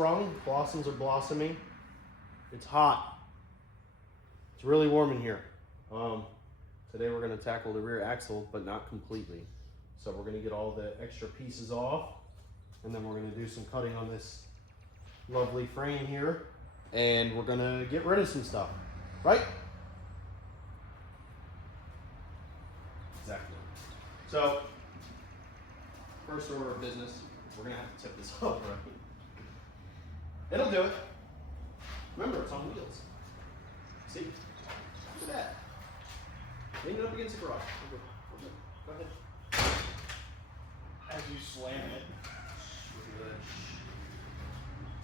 sprung. Blossoms are blossoming. It's hot. It's really warm in here. Today we're going to tackle the rear axle, but not completely. So we're going to get all the extra pieces off, and then we're going to do some cutting on this lovely frame here, and we're going to get rid of some stuff, right? Exactly. So, first order of business, we're going to have to tip this up, right? It'll do it. Remember, it's on wheels. See? Look at that. Lean it up against the garage. Go ahead. As you slam it.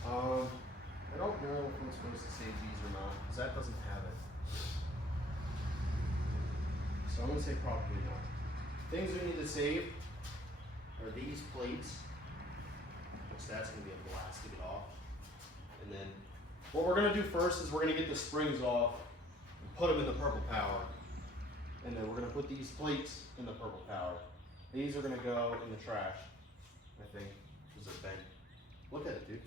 I don't know if I'm supposed to save these or not, because that doesn't have it. So I'm going to say probably not. Things we need to save are these plates, which that's going to be a blast to get off. And then what we're going to do first is we're going to get the springs off and put them in the purple power. And then we're going to put these plates in the purple power. These are going to go in the trash, I think, because they're bent. Look at it, dude.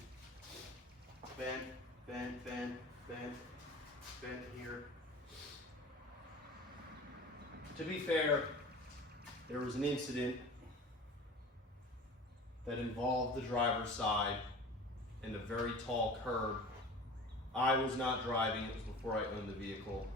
Bent, bent, bent, bent, bent here. To be fair, there was an incident that involved the driver's side and a very tall curb. I was not driving, it was before I owned the vehicle.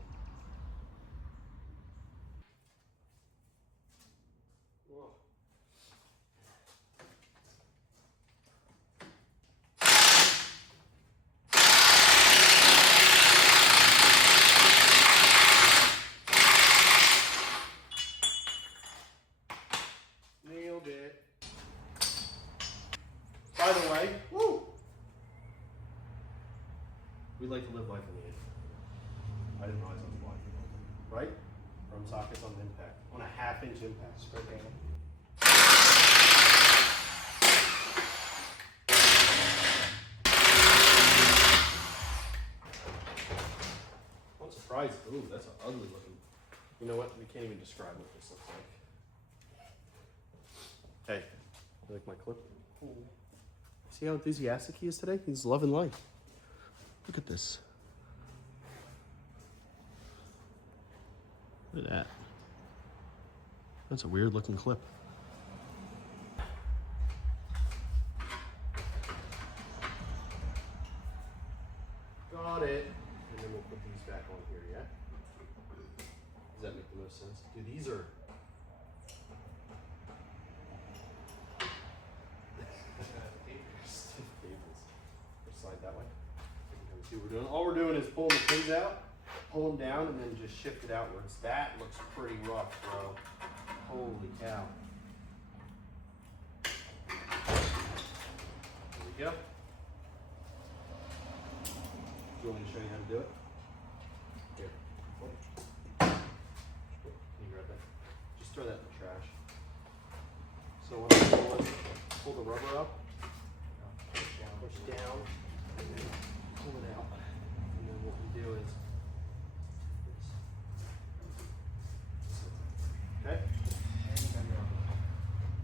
Nailed it. By the way, woo! We like to live life in the end. I didn't realize I was blind. Right? From sockets on impact. On a half-inch impact. Spray painting. I'm surprised. Ooh, that's an ugly looking. You know what? We can't even describe what this looks like. Hey, you like my clip? See how enthusiastic he is today? He's loving life. Look at this. Look at that. That's a weird looking clip. Got it. And then we'll put these back on here, yeah? Does that make the most sense? Dude, these are... stiff cables. We'll slide that way. See what we're doing. All we're doing is pulling the pins out, pull them down, and then just shift it outwards. That looks pretty rough, bro. Holy cow. There we go. Do you want me to show you how to do it? Here. Can you grab that? Just throw that in the trash. So what I'm going to do is pull the rubber up, push down, and then pull it out. And then what we do is this. Okay?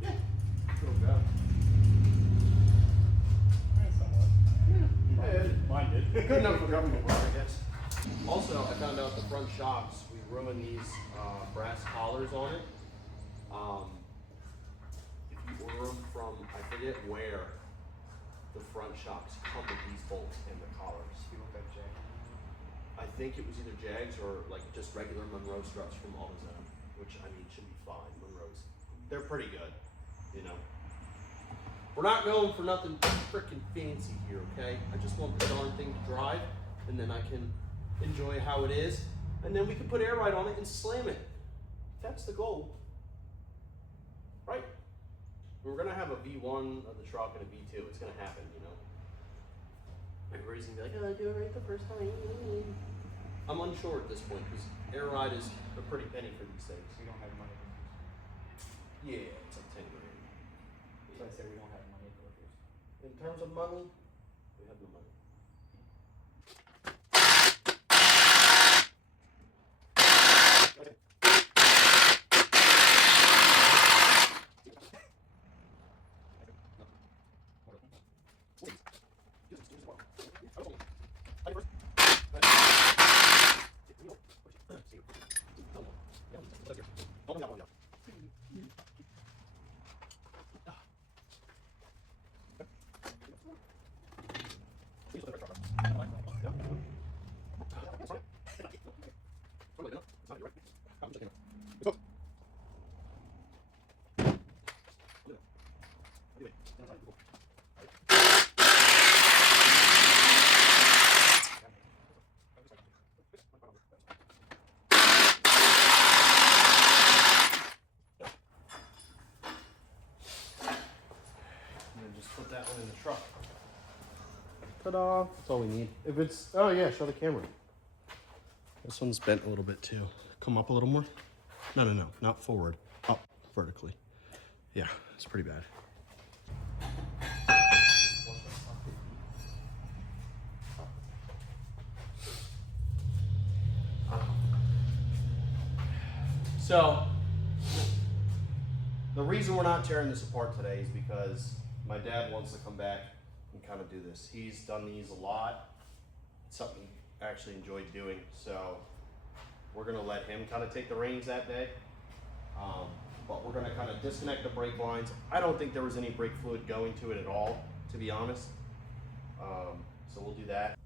Yeah. It'll go. Mine did. Good enough for government work, I guess. Also, I found out the front shocks, we ruined these brass collars on it. If you order them from, I forget where, the front shocks come with these bolts and the collars. You look like Jack. I think it was either Jags or like just regular Monroe struts from AutoZone, which I mean should be fine. Monroe's, they're pretty good, you know. We're not going for nothing freaking fancy here, okay? I just want the darn thing to drive, and then I can enjoy how it is, and then we can put air ride on it and slam it. That's the goal, right? We're gonna have a V1 of the truck and a V2. It's gonna happen, you know. Everybody's gonna be like, oh, I do it right the first time. I'm unsure at this point because air ride is a pretty penny for these things. We don't have money. Yeah, it's like 10 grand. So I say we don't have money for this. In terms of money, we have no money. it off. That's all we need. If it's, oh yeah, show the camera. This one's bent a little bit too. Come up a little more. No, not forward. Up vertically. Yeah, it's pretty bad. So, the reason we're not tearing this apart today is because my dad wants to come back and kind of do this. He's done these a lot. It's something he actually enjoyed doing. So, we're gonna let him kind of take the reins that day. But we're gonna kind of disconnect the brake lines. I don't think there was any brake fluid going to it at all, to be honest. So we'll do that.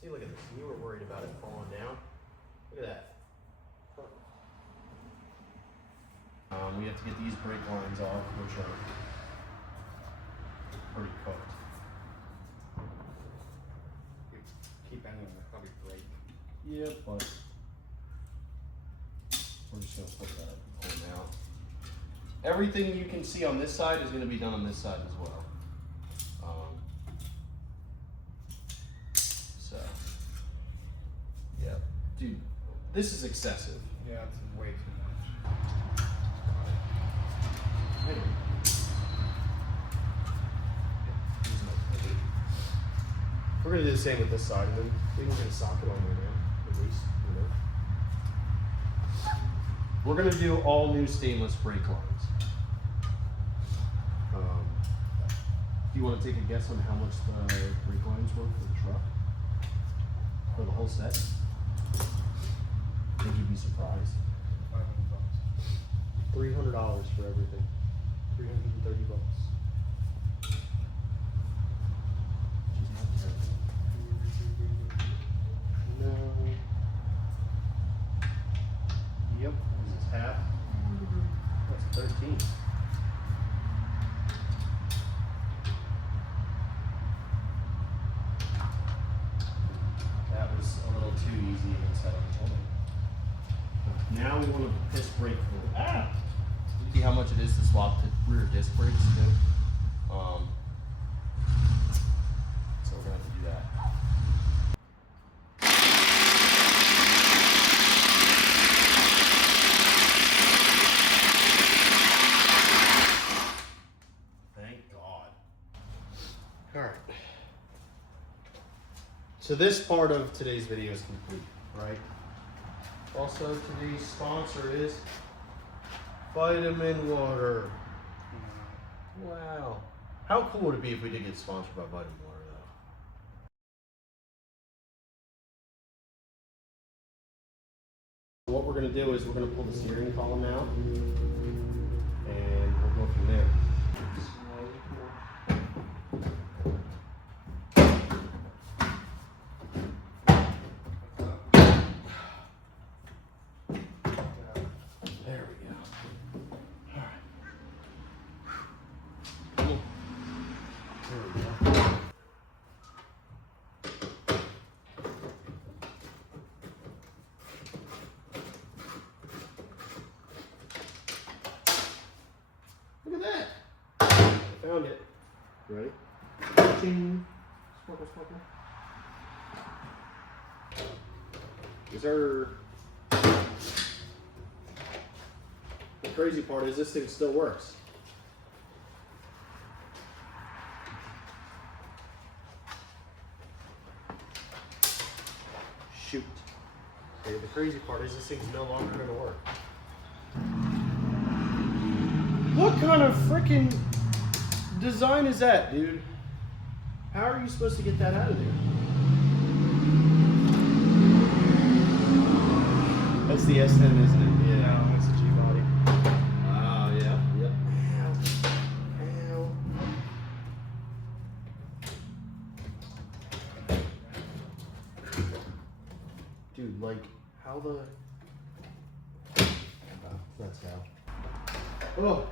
See, look at this. You were worried about it falling down. Look at that. We have to get these brake lines off, which are pretty cooked. Keep bending them, they'll probably break. Yeah, but we're just gonna put that and pull them out. Everything you can see on this side is gonna be done on this side as well. So, yeah, dude, this is excessive. Yeah, it's way too much. We're gonna do the same with this side, and then we can get a socket on there now, at least, you know. We're gonna do all new stainless brake lines. Do you want to take a guess on how much the brake lines were for the truck? For the whole set? I think you'd be surprised. $500. $300 for everything. $330. Which is not terrible. No. Yep. This is half. That's 13. That was a little too easy instead of holding. Now we want to piss brake fluid. Ah! See how much it is to swap to rear disc brakes too? So we're gonna have to do that. Thank God. All right. So this part of today's video is complete, right? Also, today's sponsor is Vitamin Water. Wow. How cool would it be if we did get sponsored by Vitamin Water, though? What we're going to do is we're going to pull the steering column out, and we'll go from there. There we go. All right. Come on. There we go. Look at that. I found it. Ready? Ching. Sparkle, sparkle. Is there... The crazy part is this thing still works. Shoot. Okay, the crazy part is this thing's no longer going to work. What kind of freaking design is that, dude? How are you supposed to get that out of there? That's the S10, isn't it? Yeah. No, it's the G-body. Oh, yeah. Yep. Ow. Ow. Dude, like, how the... That's how. Oh!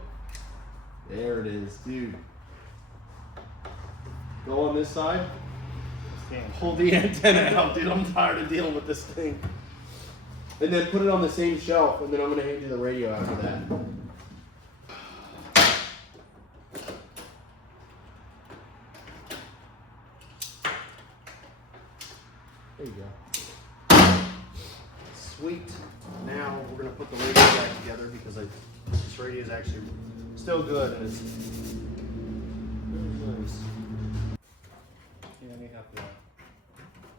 There it is, dude. Go on this side. Pull the antenna out, dude. I'm tired of dealing with this thing. And then put it on the same shelf, and then I'm gonna hand you the radio after that. There you go. Sweet. Now we're gonna put the radio back together because this radio is actually still good and it's very nice. Yeah, we have to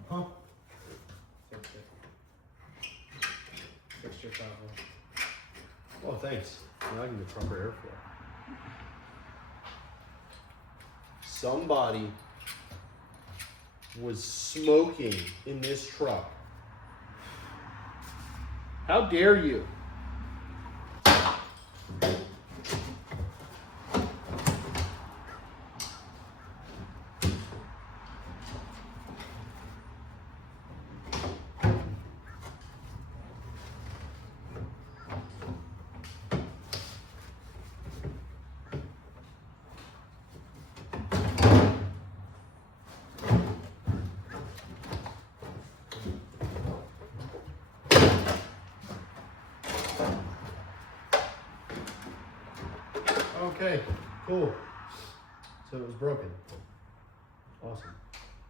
Huh? fix it. Fix your problem. Oh, thanks. Now I can get proper airflow. Somebody was smoking in this truck. How dare you? Okay, cool. So it was broken. Awesome.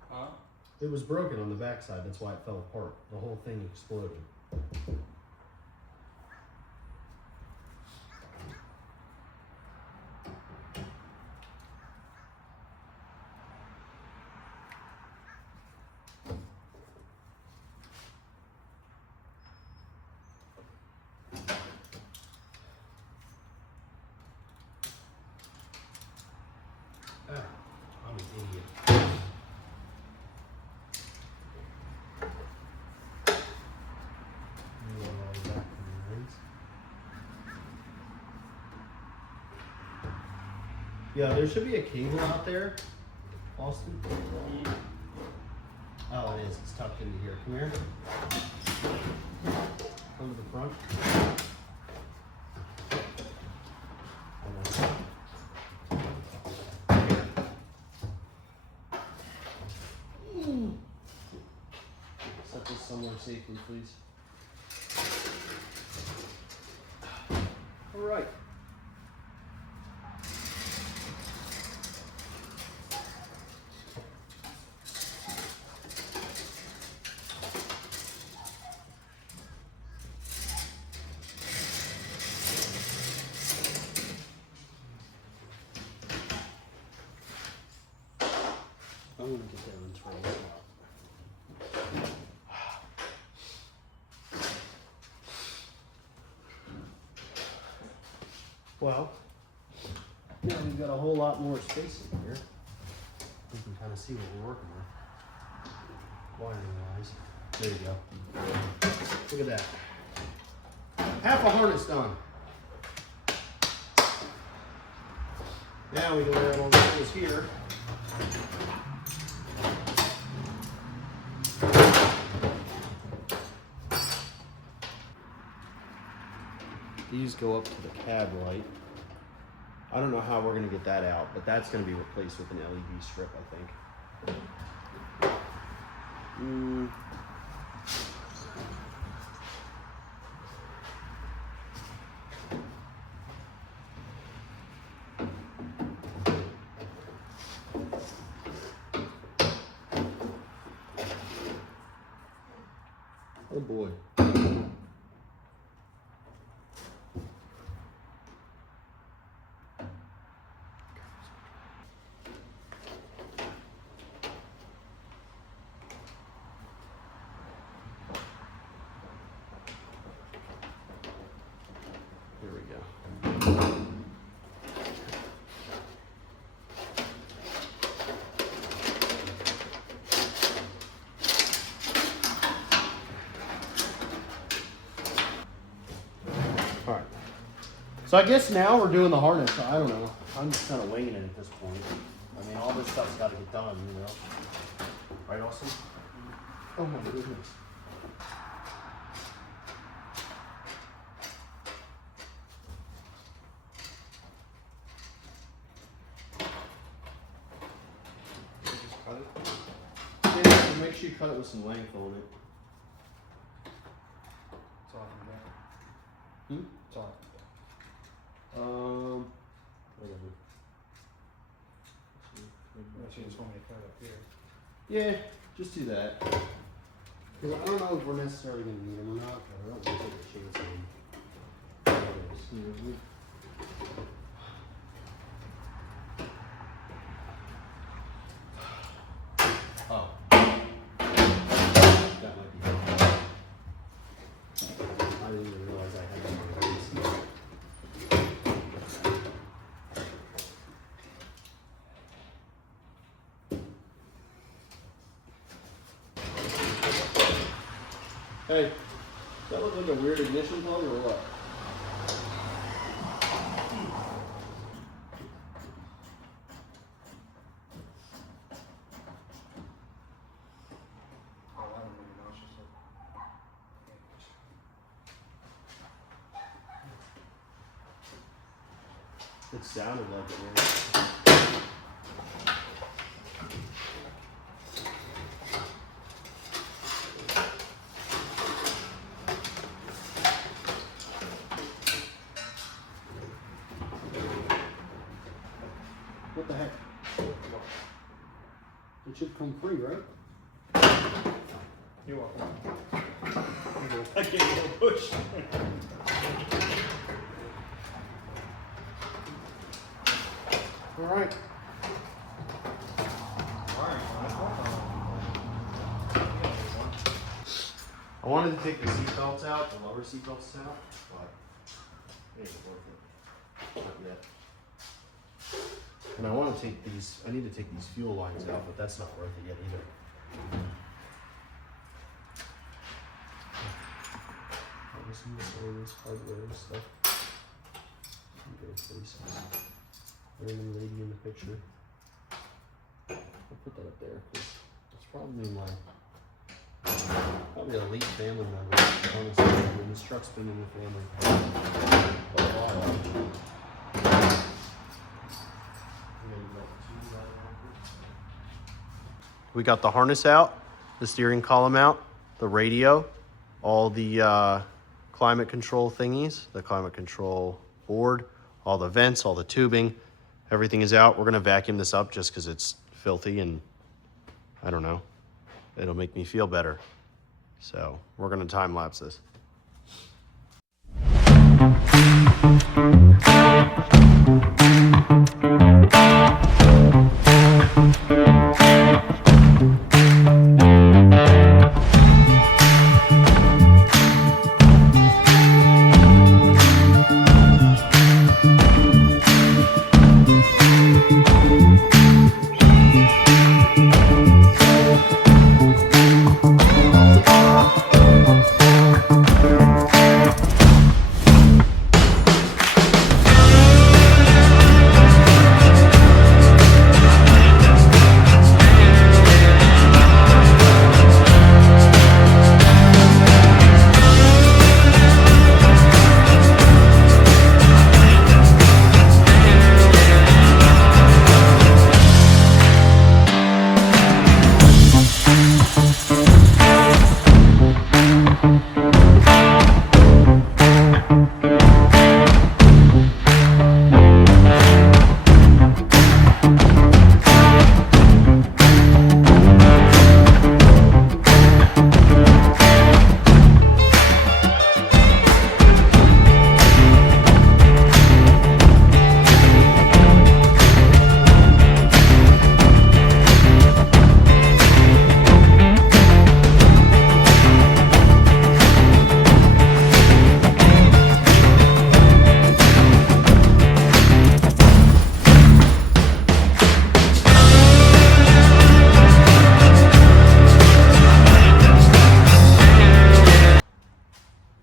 Huh? It was broken on the backside, that's why it fell apart. The whole thing exploded. Ah, I'm an idiot. Yeah, there should be a cable out there, Austin. Oh, it is. It's tucked into here. Come here. Come to the front. Set this somewhere safely, please. All right. I'm gonna get that one turned. Well, now we've got a whole lot more space in here. We can kind of see what we're working with. Wiring wise. There you go. Look at that. Half a harness done. Now we can add all this here. These go up to the cab light. I don't know how we're gonna get that out, but that's gonna be replaced with an LED strip, I think. Oh boy. Here we go. All right. So I guess now we're doing the harness. I don't know. I'm just kind of winging it at this point. I mean, all this stuff's got to get done, you know. Right, Austin? Oh my goodness. Just cut it. Yeah, so make sure you cut it with some length on it. It's off in there. Hmm? It's off. Whatever. Unless you just want me to cut it up here. Yeah, just do that. Because I don't know if we're necessarily going to need them or not, but I don't want to take a chance on them. Oh. That might be helpful. I didn't even realize I had them on the base. Hey, does that look like a weird ignition plug or what? Oh, that one maybe not, it's just a- It sounded like it, man. What the heck? It should come free, right? You're welcome. I gave you a little push. All right. I wanted to take the seatbelts out, the lower seatbelts out, but it ain't worth it. Not yet. And I want to take these, I need to take these fuel lines out, but that's not worth it yet either. That was some miscellaneous hardware and stuff. Go places. Random lady in the picture. I'll put that up there because it's probably probably an elite family member. Honestly, I mean, this truck's been in the family for a while. We got the harness out, the steering column out, the radio, all the climate control thingies, the climate control board, all the vents, all the tubing, everything is out. We're gonna vacuum this up just because it's filthy and I don't know, it'll make me feel better. So we're gonna time lapse this.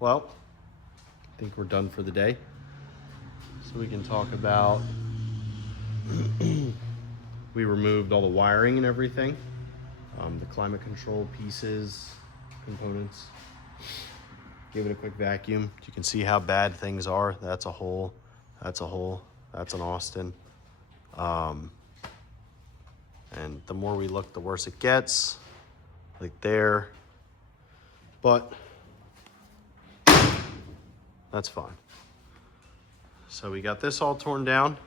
Well, I think we're done for the day. So we can talk about, we removed all the wiring and everything. The climate control pieces, components. Give it a quick vacuum. You can see how bad things are. That's a hole, that's a hole, that's an Austin. And the more we look, the worse it gets. Like there. But that's fine. So we got this all torn down,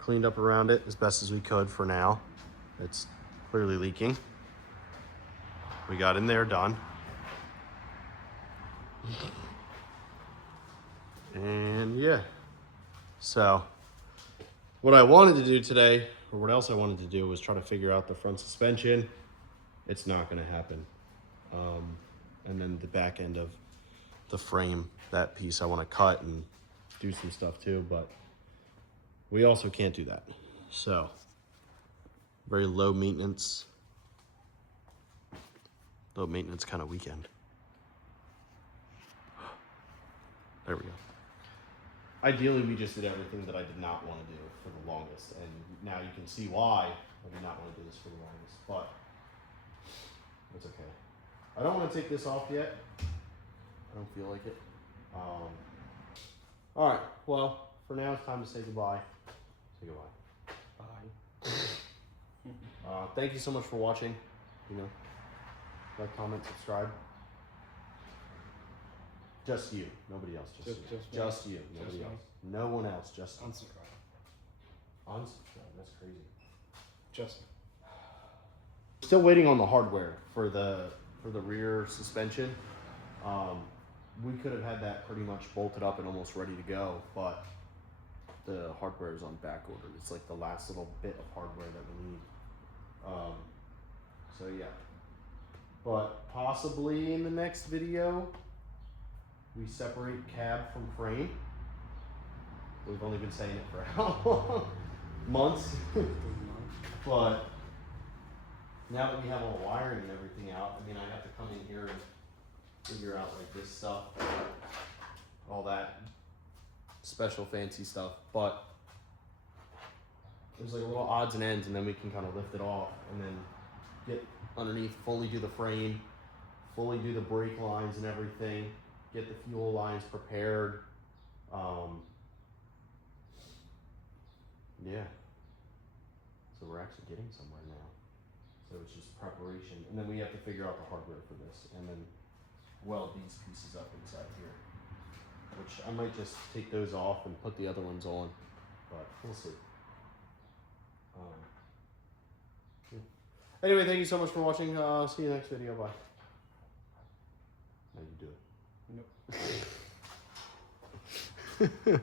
cleaned up around it as best as we could for now. It's clearly leaking. we got in there done. And yeah, so what I wanted to do today, or what else I wanted to do, was try to figure out the front suspension. It's not going to happen. And then the back end of the frame, that piece I want to cut and do some stuff too, but we also can't do that. So very low maintenance kind of weekend. There we go. Ideally, we just did everything that I did not want to do for the longest, and now you can see why I did not want to do this for the longest, but it's okay. I don't want to take this off yet. I don't feel like it. All right, well, for now it's time to say goodbye. Say goodbye. Bye. Thank you so much for watching. You know, like, comment, subscribe. Just you, nobody else. Just you, nobody Just else. me. No one else. Just you. Unsubscribe. Unsubscribe. That's crazy. Just me. Still waiting on the hardware for the rear suspension. We could have had that pretty much bolted up and almost ready to go, but the hardware is on back order. It's like the last little bit of hardware that we need. So yeah, but possibly in the next video we separate cab from frame. We've only been saying it for how long? Months. But now that we have all the wiring and everything out, I mean, I have to come in here and figure out like this stuff, all that special fancy stuff. But there's like little odds and ends, and then we can kind of lift it off and then get underneath, fully do the frame, fully do the brake lines and everything, get the fuel lines prepared. Yeah. So we're actually getting somewhere now. So it's just preparation, and then we have to figure out the hardware for this, and then weld these pieces up inside here, which I might just take those off and put the other ones on, but we'll see. Yeah. Anyway, thank you so much for watching. See you next video. Bye. Now you do it. Nope.